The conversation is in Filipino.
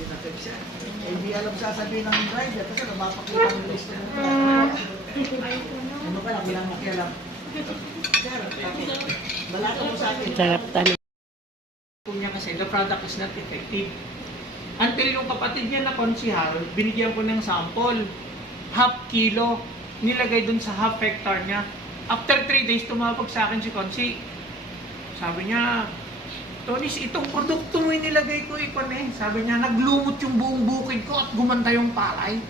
Tinatag siya. Eh, hindi alam sasabihin ng driver kasi napapakita ng list ng driver. Ano ka lang, bilang makialam. Sir, balata mo sa akin. Sarap tanong. Po niya kasi the product is not effective. Until yung kapatid niya na konsihal, binigyan ko ng sample. Half kilo, nilagay dun sa half hectare niya. After 3 days, tumawag sa akin si Konsi. Sabi niya, Tonis, itong produkto mo nilagay ko, Sabi niya, naglumot yung buong bukid ko at gumanda yung palay.